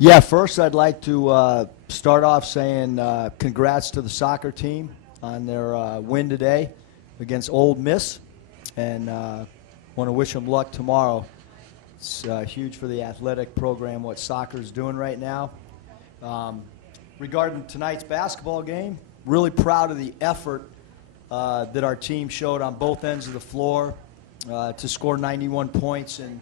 Yeah, first I'd like to start off saying congrats to the soccer team on their win today against Ole Miss, and want to wish them luck tomorrow. It's huge for the athletic program what soccer's doing right now. Regarding tonight's basketball game, really proud of the effort that our team showed on both ends of the floor to score 91 points. And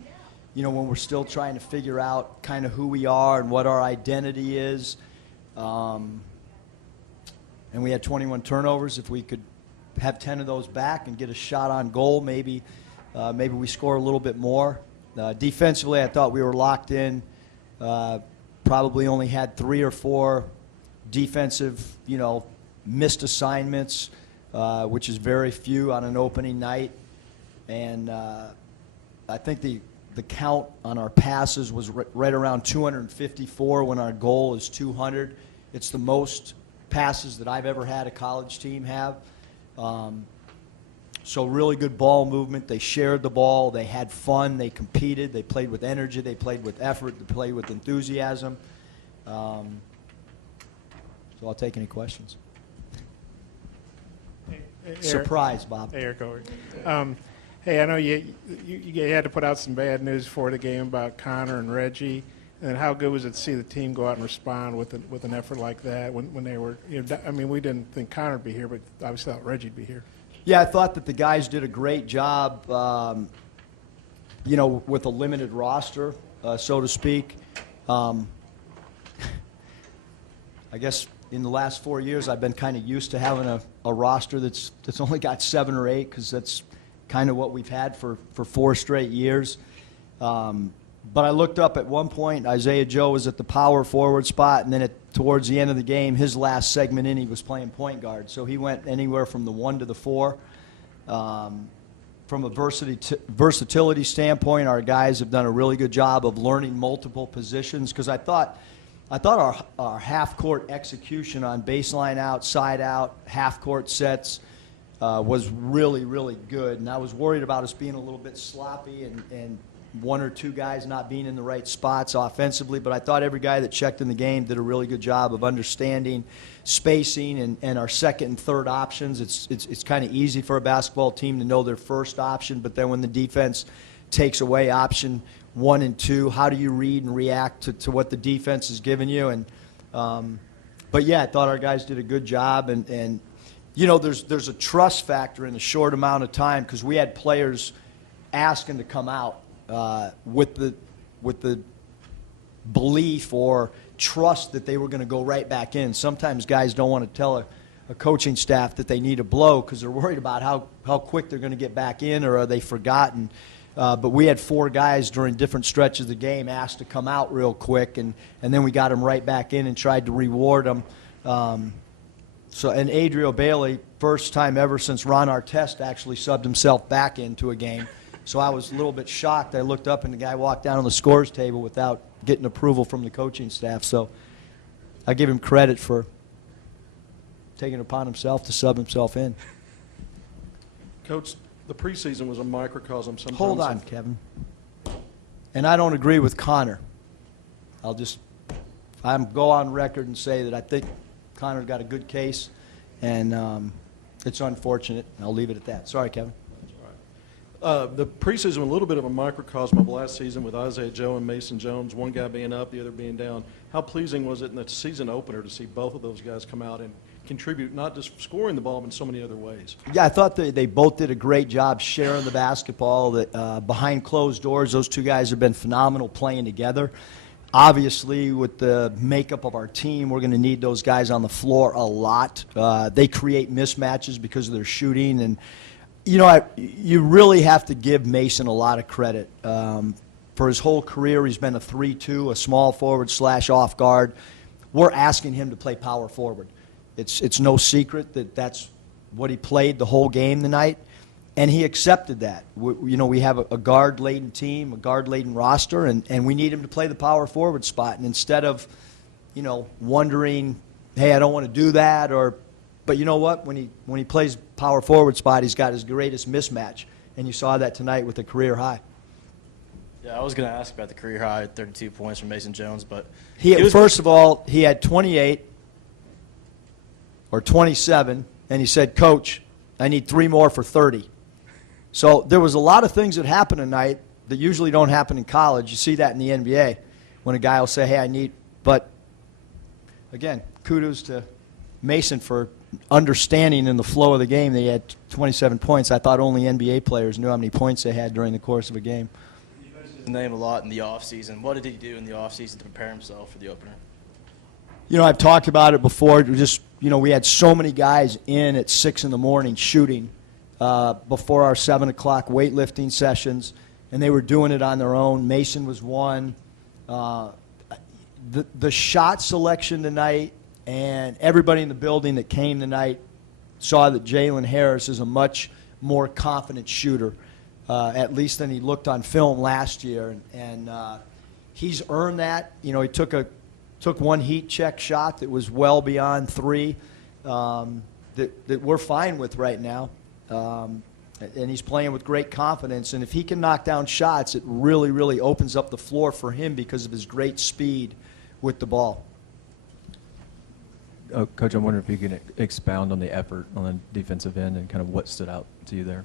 you know, when we're still trying to figure out kind of who we are and what our identity is. And we had 21 turnovers. If we could have 10 of those back and get a shot on goal, maybe we score a little bit more. Defensively, I thought we were locked in. Probably only had 3 or 4 defensive, missed assignments, which is very few on an opening night. And I think the count on our passes was right around 254 when our goal is 200. It's the most passes that I've ever had a college team have. So really good ball movement. They shared the ball. They had fun. They competed. They played with energy. They played with effort. They played with enthusiasm. So I'll take any questions. Surprise, Bob. Hey, Eric. Hey, I know you had to put out some bad news for the game about Connor and Reggie, and how good was it to see the team go out and respond with an effort like that when they were, I mean, we didn't think Connor would be here, but obviously thought Reggie'd be here. Yeah, I thought that the guys did a great job, with a limited roster, so to speak. I guess in the last 4 years I've been kind of used to having a roster that's only got 7 or 8, because that's kind of what we've had for 4 straight years. But I looked up at one point, Isaiah Joe was at the power forward spot, and then towards the end of the game, his last segment in, he was playing point guard. So he went anywhere from the 1 to the 4. From a versatility standpoint, our guys have done a really good job of learning multiple positions, because I thought our half-court execution on baseline out, side out, half-court sets was really, really good. And I was worried about us being a little bit sloppy and 1 or 2 guys not being in the right spots offensively. But I thought every guy that checked in the game did a really good job of understanding spacing and our second and third options. It's kind of easy for a basketball team to know their first option, but then when the defense takes away option 1 and 2, how do you read and react to what the defense is giving you? And but yeah, I thought our guys did a good job, and there's a trust factor in a short amount of time, because we had players asking to come out with the belief or trust that they were going to go right back in. Sometimes guys don't want to tell a coaching staff that they need a blow because they're worried about how quick they're going to get back in, or are they forgotten. But we had 4 guys during different stretches of the game asked to come out real quick, and then we got them right back in and tried to reward them. And Adriel Bailey, first time ever since Ron Artest actually subbed himself back into a game. So I was a little bit shocked. I looked up and the guy walked down on the scores table without getting approval from the coaching staff. So I give him credit for taking it upon himself to sub himself in. Coach, the preseason was a microcosm sometimes. Hold on, Kevin. And I don't agree with Connor. I'll go on record and say that I think Connor got a good case, and it's unfortunate. I'll leave it at that. Sorry, Kevin. The preseason was a little bit of a microcosm of last season with Isaiah Joe and Mason Jones, one guy being up, the other being down. How pleasing was it in the season opener to see both of those guys come out and contribute, not just scoring the ball, but in so many other ways? Yeah, I thought they both did a great job sharing the basketball. That behind closed doors, those 2 guys have been phenomenal playing together. Obviously, with the makeup of our team, we're going to need those guys on the floor a lot. They create mismatches because of their shooting, and you really have to give Mason a lot of credit. For his whole career, he's been a 3-2, a small forward / off guard. We're asking him to play power forward. It's no secret that that's what he played the whole game tonight, and he accepted that. We have a guard-laden team, a guard-laden roster, and we need him to play the power forward spot. And instead of, wondering, hey, I don't want to do that, but you know what? When he plays power forward spot, he's got his greatest mismatch, and you saw that tonight with a career high. Yeah, I was going to ask about the career high 32 points from Mason Jones, but First of all, he had 28 or 27, and he said, "Coach, I need 3 more for 30." So there was a lot of things that happened tonight that usually don't happen in college. You see that in the NBA when a guy will say, "Hey, I need," but again, kudos to Mason for understanding in the flow of the game that he had 27 points. I thought only NBA players knew how many points they had during the course of a game. you mentioned his name a lot in the offseason. What did he do in the offseason to prepare himself for the opener? You know, I've talked about it before. We had so many guys in at 6 in the morning shooting before our 7 o'clock weightlifting sessions, and they were doing it on their own. Mason was one. The shot selection tonight, and everybody in the building that came tonight saw that Jalen Harris is a much more confident shooter, at least than he looked on film last year. And he's earned that. You know, he took one heat check shot that was well beyond 3 that we're fine with right now. And he's playing with great confidence. And if he can knock down shots, it really, really opens up the floor for him because of his great speed with the ball. Coach, I'm wondering if you can expound on the effort on the defensive end and kind of what stood out to you there.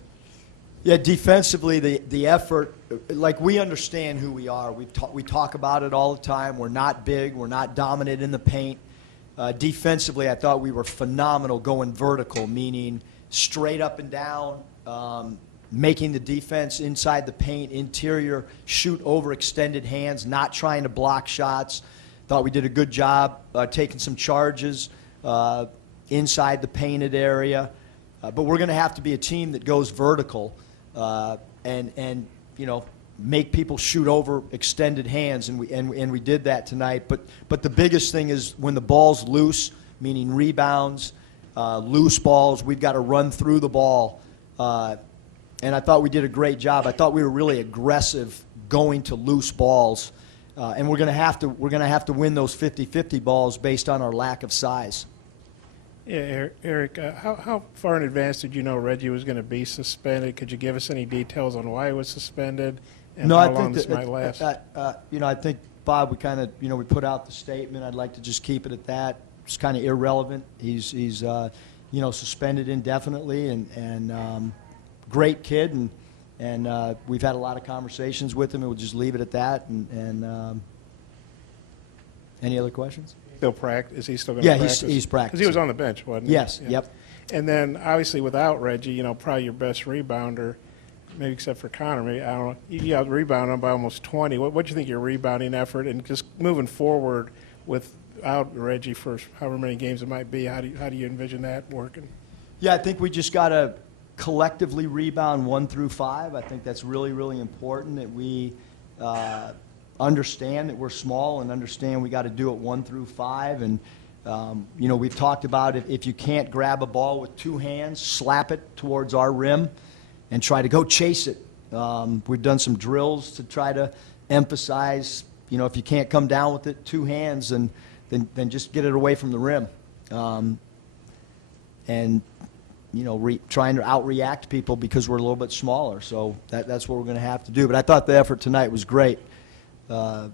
Yeah, defensively, the effort, like we understand who we are. We talk about it all the time. We're not big. We're not dominant in the paint. Defensively, I thought we were phenomenal going vertical, meaning straight up and down, making the defense inside the paint, interior, shoot over extended hands, not trying to block shots. Thought we did a good job taking some charges inside the painted area. But we're going to have to be a team that goes vertical and make people shoot over extended hands, and we did that tonight. But the biggest thing is when the ball's loose, meaning rebounds, loose balls, we've got to run through the ball. And I thought we did a great job. I thought we were really aggressive going to loose balls. And we're going to have to win those 50-50 balls based on our lack of size. Yeah, Eric, how far in advance did you know Reggie was going to be suspended? Could you give us any details on why he was suspended and how long this might last? I think, Bob, we kind of, we put out the statement. I'd like to just keep it at that. It's kind of irrelevant. He's suspended indefinitely, and great kid, and we've had a lot of conversations with him, and we'll just leave it at that. And any other questions? Still practice? Is he still going to practice? Yeah, he's practicing. Because he was on the bench, wasn't he? Yes, Yeah. yep. And then, obviously, without Reggie, probably your best rebounder, maybe except for Connor, maybe, I don't know, you got rebounded by almost 20. What do you think your rebounding effort, and just moving forward without Reggie for however many games it might be, how do you envision that working? Yeah, I think we just got to collectively rebound 1 through 5. I think that's really, really important that we understand that we're small and understand we got to do it 1 through 5. And, we've talked about if you can't grab a ball with 2 hands, slap it towards our rim and try to go chase it. We've done some drills to try to emphasize, if you can't come down with it 2 hands, then just get it away from the rim. Trying to outreact people because we're a little bit smaller. So that's what we're going to have to do. But I thought the effort tonight was great. We'll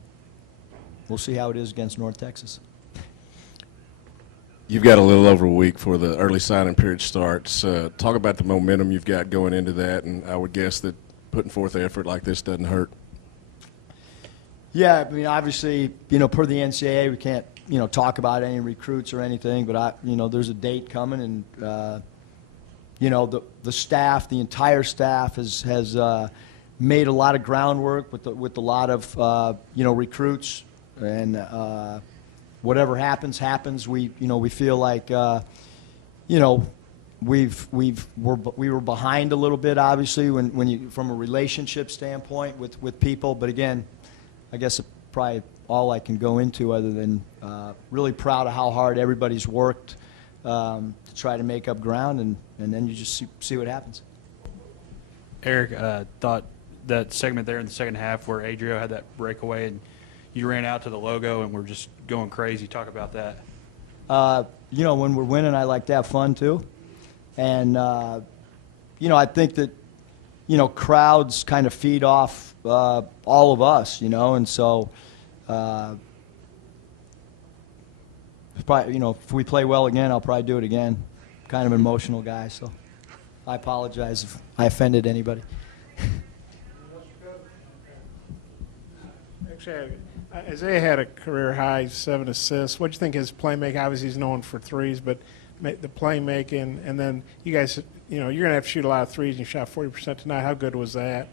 see how it is against North Texas. You've got a little over a week for the early signing period starts. Talk about the momentum you've got going into that, and I would guess that putting forth an effort like this doesn't hurt. Yeah, I mean, obviously, per the NCAA, we can't, talk about any recruits or anything, but there's a date coming, and the staff, the entire staff has made a lot of groundwork with a lot of wrecruits, and whatever happens. We feel like we were behind a little bit, obviously, when you from a relationship standpoint with people. But again, I guess probably all I can go into other than really proud of how hard everybody's worked to try to make up ground, and then you just see what happens. Eric, thought that segment there in the second half where Adrio had that breakaway and you ran out to the logo and were just going crazy. Talk about that. When we're winning, I like to have fun too. And, I think that crowds kind of feed off all of us, and so probably, if we play well again, I'll probably do it again. Kind of an emotional guy, so I apologize if I offended anybody. Actually, Isaiah had a career high 7 assists. What do you think his playmaking? Obviously, he's known for threes, but the playmaking, and then you guys, you're going to have to shoot a lot of threes, and you shot 40% tonight. How good was that,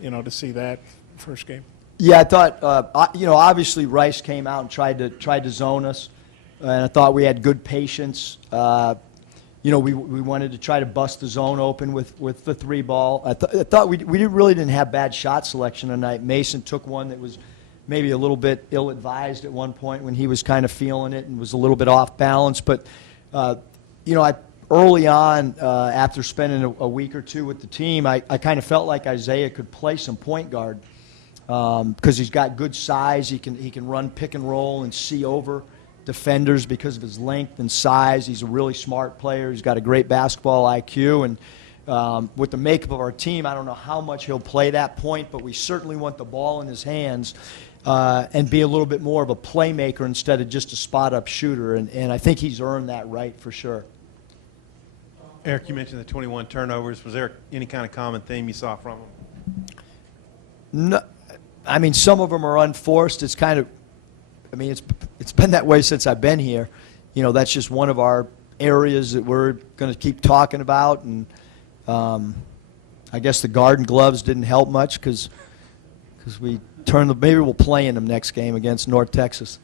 to see that first game? Yeah, I thought, obviously Rice came out and tried to zone us, and I thought we had good patience. We wanted to try to bust the zone open with the three ball. I thought we really didn't have bad shot selection tonight. Mason took one that was maybe a little bit ill-advised at one point when he was kind of feeling it and was a little bit off balance. But, early on, after spending a week or two with the team, I kind of felt like Isaiah could play some point guard because he's got good size. He can run pick and roll and see over defenders because of his length and size. He's a really smart player. He's got a great basketball IQ. And with the makeup of our team, I don't know how much he'll play that point, but we certainly want the ball in his hands and be a little bit more of a playmaker instead of just a spot-up shooter. And I think he's earned that right for sure. Eric, you mentioned the 21 turnovers. Was there any kind of common theme you saw from them? No, I mean, some of them are unforced. It's kind of, it's been that way since I've been here. That's just one of our areas that we're going to keep talking about. And I guess the Garden Gloves didn't help much because we turned maybe we'll play in them next game against North Texas.